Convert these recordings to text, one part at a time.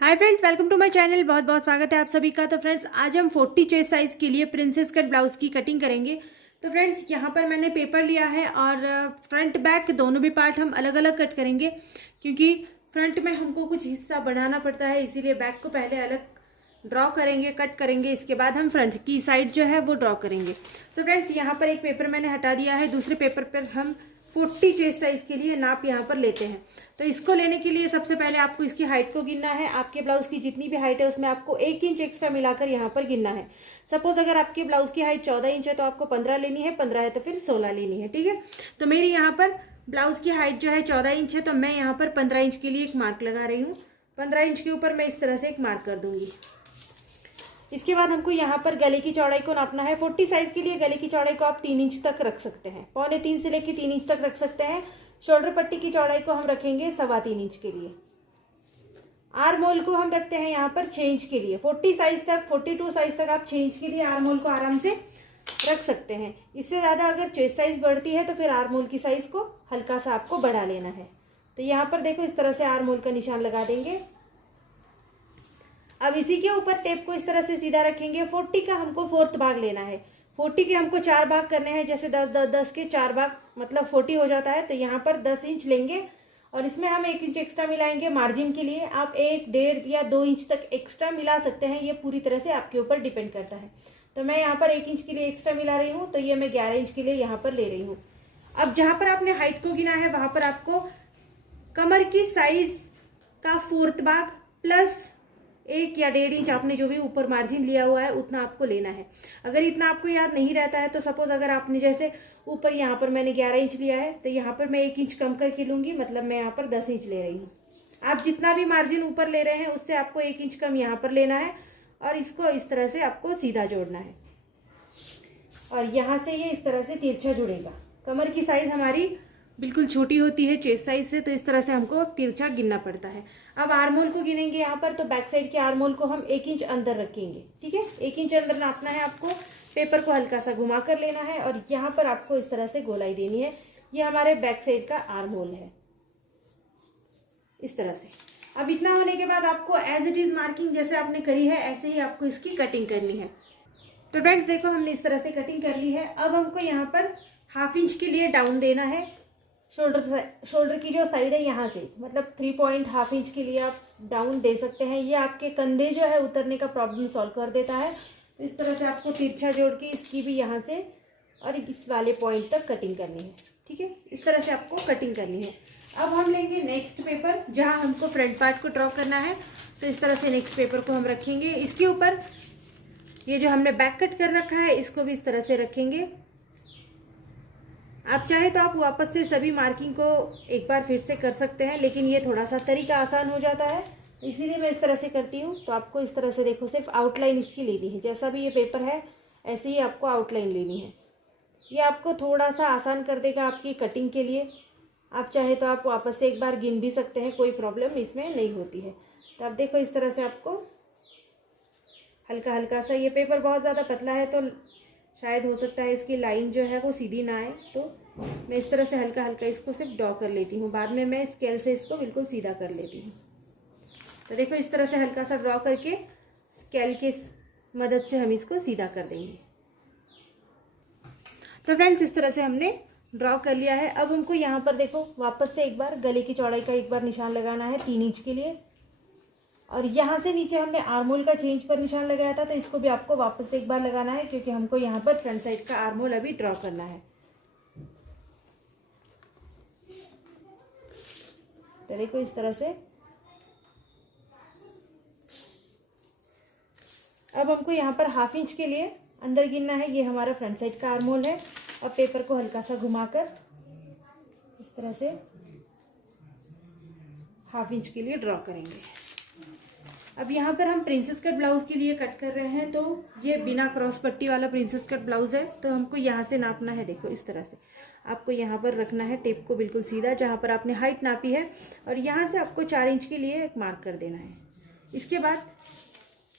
Hi friends, welcome to my channel. बहुत बहुत स्वागत है आप सभी का। तो फ्रेंड्स, आज हम 40 चेस्ट साइज के लिए प्रिंसेस कट ब्लाउज की कटिंग करेंगे। तो फ्रेंड्स, यहाँ पर मैंने पेपर लिया है और फ्रंट बैक दोनों भी पार्ट हम अलग अलग कट करेंगे, क्योंकि फ्रंट में हमको कुछ हिस्सा बढ़ाना पड़ता है, इसीलिए बैक को पहले अलग ड्रॉ करेंगे, कट करेंगे, इसके बाद हम फ्रंट की साइड जो है वो ड्रॉ करेंगे। तो फ्रेंड्स, यहाँ पर एक पेपर मैंने हटा दिया है, दूसरे पेपर पर हम 40 चेस्ट साइज के लिए नाप यहाँ पर लेते हैं। तो इसको लेने के लिए सबसे पहले आपको इसकी हाइट को गिनना है। आपके ब्लाउज की जितनी भी हाइट है उसमें आपको 1 इंच एक्स्ट्रा मिलाकर यहाँ पर गिनना है। सपोज अगर आपके ब्लाउज की हाइट 14 इंच है तो आपको 15 लेनी है, 15 है तो फिर 16 लेनी है, ठीक है। तो मेरी यहाँ पर ब्लाउज की हाइट जो है 14 इंच है, तो मैं यहाँ पर 15 इंच के लिए एक मार्क लगा रही हूँ। 15 इंच के ऊपर मैं इस तरह से एक मार्क कर दूंगी। इसके बाद हमको यहाँ पर गले की चौड़ाई को नापना है। 40 साइज के लिए गले की चौड़ाई को आप 3 इंच तक रख सकते हैं, 2.25 से लेकर 3 इंच तक रख सकते हैं। शोल्डर पट्टी की चौड़ाई को हम रखेंगे 3.25 इंच के लिए। आर्म होल को हम रखते हैं यहाँ पर 6 इंच के लिए। 40 साइज तक, 42 साइज तक आप 6 इंच के लिए आर्म होल को आराम से रख सकते हैं। इससे ज्यादा अगर चेस्ट साइज बढ़ती है तो फिर आर्म होल की साइज को हल्का सा आपको बढ़ा लेना है। तो यहाँ पर देखो, इस तरह से आर्म होल का निशान लगा देंगे। अब इसी के ऊपर टेप को इस तरह से सीधा रखेंगे। 40 का हमको 4th भाग लेना है। 40 के हमको 4 भाग करने हैं, जैसे 10 के 4 भाग मतलब 40 हो जाता है। तो यहाँ पर 10 इंच लेंगे और इसमें हम 1 इंच एक्स्ट्रा मिलाएंगे मार्जिन के लिए। आप 1, 1.5 या 2 इंच तक एक्स्ट्रा मिला सकते हैं, ये पूरी तरह से आपके ऊपर डिपेंड करता है। तो मैं यहाँ पर 1 इंच के लिए एक्स्ट्रा मिला रही हूँ, तो ये मैं 11 इंच के लिए यहाँ पर ले रही हूँ। अब जहाँ पर आपने हाइट को गिना है वहां पर आपको कमर की साइज का 4th भाग प्लस 1 या 1.5 इंच आपने जो भी ऊपर मार्जिन लिया हुआ है उतना आपको लेना है। अगर इतना आपको याद नहीं रहता है तो सपोज अगर आपने जैसे ऊपर यहाँ पर मैंने 11 इंच लिया है, तो यहाँ पर मैं 1 इंच कम करके लूंगी, मतलब मैं यहाँ पर 10 इंच ले रही हूँ। आप जितना भी मार्जिन ऊपर ले रहे हैं उससे आपको 1 इंच कम यहाँ पर लेना है और इसको इस तरह से आपको सीधा जोड़ना है और यहाँ से ये इस तरह से तिरछा जुड़ेगा। कमर की साइज हमारी बिल्कुल छोटी होती है चेस्ट साइज से, तो इस तरह से हमको तिरछा गिनना पड़ता है। अब आर्म होल को गिनेंगे यहाँ पर, तो बैक साइड के आर्म होल को हम 1 इंच अंदर रखेंगे, ठीक है। 1 इंच अंदर नापना है आपको। पेपर को हल्का सा घुमा कर लेना है और यहाँ पर आपको इस तरह से गोलाई देनी है। ये हमारे बैक साइड का आर्म होल है, इस तरह से। अब इतना होने के बाद आपको एज इट इज मार्किंग जैसे आपने करी है ऐसे ही आपको इसकी कटिंग करनी है। तो फ्रेंड्स देखो, हमने इस तरह से कटिंग कर ली है। अब हमको यहाँ पर 1/2 इंच के लिए डाउन देना है। शोल्डर की जो साइड है यहाँ से, मतलब 3 पॉइंट 1/2 इंच के लिए आप डाउन दे सकते हैं। ये आपके कंधे जो है उतरने का प्रॉब्लम सॉल्व कर देता है। तो इस तरह से आपको तिरछा जोड़ के इसकी भी यहाँ से और इस वाले पॉइंट तक कटिंग करनी है, ठीक है। इस तरह से आपको कटिंग करनी है। अब हम लेंगे नेक्स्ट पेपर, जहाँ हमको फ्रंट पार्ट को ड्रॉ करना है। तो इस तरह से नेक्स्ट पेपर को हम रखेंगे। इसके ऊपर ये जो हमने बैक कट कर रखा है इसको भी इस तरह से रखेंगे। आप चाहे तो आप वापस से सभी मार्किंग को एक बार फिर से कर सकते हैं, लेकिन ये थोड़ा सा तरीका आसान हो जाता है, इसीलिए मैं इस तरह से करती हूँ। तो आपको इस तरह से देखो, सिर्फ आउटलाइन इसकी लेनी है। जैसा भी ये पेपर है ऐसे ही आपको आउटलाइन लेनी है। ये आपको थोड़ा सा आसान कर देगा आपकी कटिंग के लिए। आप चाहे तो आप वापस से एक बार गिन भी सकते हैं, कोई प्रॉब्लम इसमें नहीं होती है। तो आप देखो, इस तरह से आपको हल्का हल्का सा, ये पेपर बहुत ज़्यादा पतला है तो शायद हो सकता है इसकी लाइन जो है वो सीधी ना आए, तो मैं इस तरह से हल्का हल्का इसको सिर्फ ड्रॉ कर लेती हूँ। बाद में मैं स्केल से इसको बिल्कुल सीधा कर लेती हूँ। तो देखो, इस तरह से हल्का सा ड्रॉ करके स्केल के मदद से हम इसको सीधा कर देंगे। तो फ्रेंड्स, इस तरह से हमने ड्रॉ कर लिया है। अब हमको यहाँ पर देखो, वापस से एक बार गले की चौड़ाई का एक बार निशान लगाना है 3 इंच के लिए। और यहाँ से नीचे हमने आर्म होल का चेंज पर निशान लगाया था, तो इसको भी आपको वापस से एक बार लगाना है, क्योंकि हमको यहाँ पर फ्रंट साइड का आर्म होल अभी ड्रॉ करना है। तो देखो, इस तरह से अब हमको यहाँ पर 1/2 इंच के लिए अंदर गिनना है। ये हमारा फ्रंट साइड का आर्म होल है। और पेपर को हल्का सा घुमाकर इस तरह से 1/2 इंच के लिए ड्रॉ करेंगे। अब यहाँ पर हम प्रिंसेस कट ब्लाउज के लिए कट कर रहे हैं, तो ये बिना क्रॉस पट्टी वाला प्रिंसेस कट ब्लाउज है। तो हमको यहाँ से नापना है। देखो, इस तरह से आपको यहाँ पर रखना है टेप को बिल्कुल सीधा, जहाँ पर आपने हाइट नापी है, और यहाँ से आपको 4 इंच के लिए एक मार्क कर देना है। इसके बाद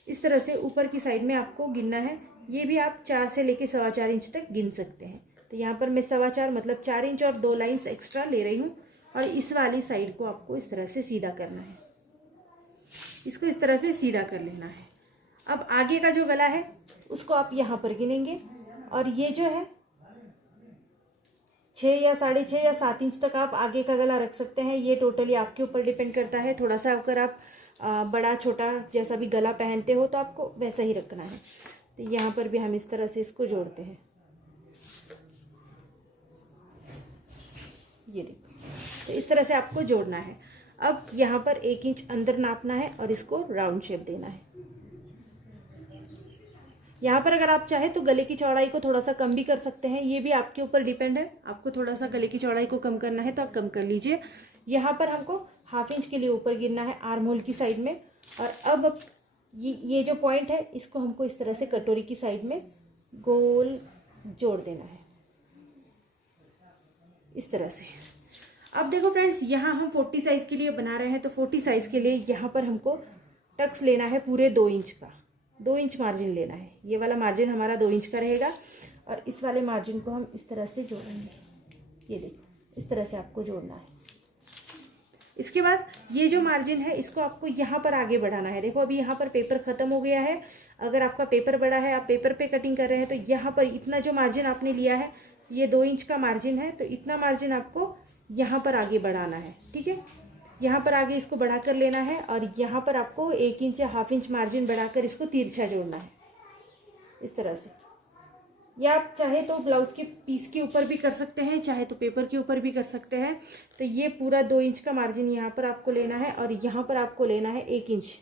इस तरह से ऊपर की साइड में आपको गिनना है। ये भी आप 4 से लेके 4.25 इंच तक गिन सकते हैं। तो यहाँ पर मैं 4.25 मतलब 4 इंच और 2 लाइन्स एक्स्ट्रा ले रही हूँ। और इस वाली साइड को आपको इस तरह से सीधा करना है। इसको इस तरह से सीधा कर लेना है। अब आगे का जो गला है उसको आप यहाँ पर गिनेंगे और ये जो है 6 या 6.5 या 7 इंच तक आप आगे का गला रख सकते हैं। ये टोटली आपके ऊपर डिपेंड करता है। थोड़ा सा अगर आप बड़ा छोटा जैसा भी गला पहनते हो तो आपको वैसा ही रखना है। तो यहाँ पर भी हम इस तरह से इसको जोड़ते हैं। ये देखो, तो इस तरह से आपको जोड़ना है। अब यहाँ पर 1 इंच अंदर नापना है और इसको राउंड शेप देना है। यहाँ पर अगर आप चाहे तो गले की चौड़ाई को थोड़ा सा कम भी कर सकते हैं, ये भी आपके ऊपर डिपेंड है। आपको थोड़ा सा गले की चौड़ाई को कम करना है तो आप कम कर लीजिए। यहाँ पर हमको 1/2 इंच के लिए ऊपर गिरना है आर्म होल की साइड में। और अब ये जो पॉइंट है इसको हमको इस तरह से कटोरी की साइड में गोल जोड़ देना है, इस तरह से। अब देखो फ्रेंड्स, यहाँ हम 40 साइज़ के लिए बना रहे हैं, तो 40 साइज़ के लिए यहाँ पर हमको टक्स लेना है पूरे 2 इंच का। 2 इंच मार्जिन लेना है। ये वाला मार्जिन हमारा 2 इंच का रहेगा और इस वाले मार्जिन को हम इस तरह से जोड़ेंगे। ये देखो, इस तरह से आपको जोड़ना है। इसके बाद ये जो मार्जिन है इसको आपको यहाँ पर आगे बढ़ाना है। देखो अभी यहाँ पर पेपर ख़त्म हो गया है। अगर आपका पेपर बड़ा है, आप पेपर पे कटिंग कर रहे हैं, तो यहाँ पर इतना जो मार्जिन आपने लिया है, ये 2 इंच का मार्जिन है, तो इतना मार्जिन आपको यहाँ पर आगे बढ़ाना है। ठीक है, यहाँ पर आगे इसको बढ़ा कर लेना है और यहाँ पर आपको 1 इंच या 1/2 इंच मार्जिन बढ़ाकर इसको तिरछा जोड़ना है, इस तरह से। या आप चाहे तो ब्लाउज के पीस के ऊपर भी कर सकते हैं, चाहे तो पेपर के ऊपर भी कर सकते हैं। तो ये पूरा 2 इंच का मार्जिन यहाँ पर आपको लेना है और यहाँ पर आपको लेना है 1 इंच।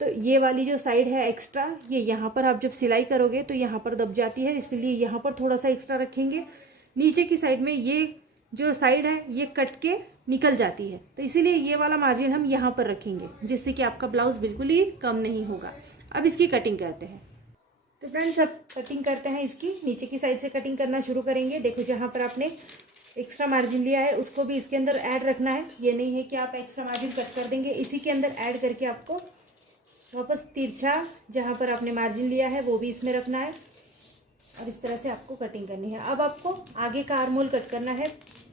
तो ये वाली जो साइड है एक्स्ट्रा, ये यहाँ पर आप जब सिलाई करोगे तो यहाँ पर दब जाती है, इसलिए यहाँ पर थोड़ा सा एक्स्ट्रा रखेंगे। नीचे की साइड में ये जो साइड है ये कट के निकल जाती है, तो इसीलिए ये वाला मार्जिन हम यहाँ पर रखेंगे, जिससे कि आपका ब्लाउज बिल्कुल ही कम नहीं होगा। अब इसकी कटिंग करते हैं। तो फ्रेंड्स, अब कटिंग करते हैं। इसकी नीचे की साइड से कटिंग करना शुरू करेंगे। देखो, जहाँ पर आपने एक्स्ट्रा मार्जिन लिया है उसको भी इसके अंदर ऐड रखना है। ये नहीं है कि आप एक्स्ट्रा मार्जिन कट कर देंगे, इसी के अंदर ऐड करके आपको वापस तिरछा जहाँ पर आपने मार्जिन लिया है वो भी इसमें रखना है और इस तरह से आपको कटिंग करनी है। अब आपको आगे का आर्म होल कट करना है,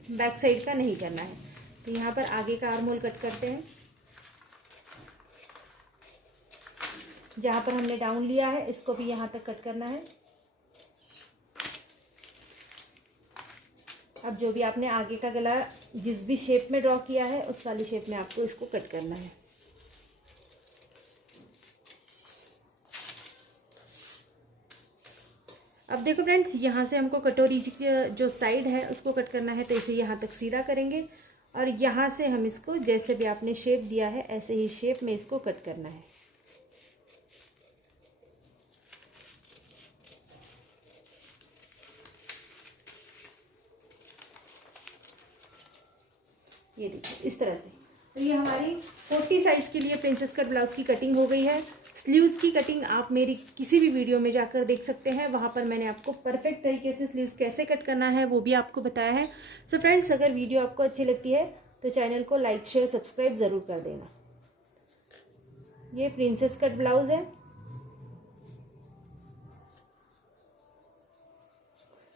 बैक साइड का नहीं करना है। तो यहाँ पर आगे का आर्म होल कट करते हैं। जहाँ पर हमने डाउन लिया है इसको भी यहाँ तक कट करना है। अब जो भी आपने आगे का गला जिस भी शेप में ड्रॉ किया है उस वाली शेप में आपको इसको कट करना है। अब देखो फ्रेंड्स, यहाँ से हमको कटोरी जो साइड है उसको कट करना है, तो इसे यहाँ तक सीधा करेंगे और यहाँ से हम इसको जैसे भी आपने शेप दिया है ऐसे ही शेप में इसको कट करना है। ये देखिए, इस तरह से। तो ये हमारी 40 साइज़ के लिए प्रिंसेस कट ब्लाउज की कटिंग हो गई है। स्लीव्स की कटिंग आप मेरी किसी भी वीडियो में जाकर देख सकते हैं, वहाँ पर मैंने आपको परफेक्ट तरीके से स्लीव्स कैसे कट करना है वो भी आपको बताया है। सो फ्रेंड्स, अगर वीडियो आपको अच्छी लगती है तो चैनल को लाइक शेयर सब्सक्राइब ज़रूर कर देना। ये प्रिंसेस कट ब्लाउज है।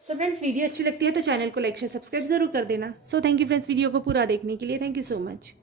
सो फ्रेंड्स, वीडियो अच्छी लगती है तो चैनल को लाइक शेयर सब्सक्राइब जरूर कर देना। So thank you friends, video को पूरा देखने के लिए। Thank you so much.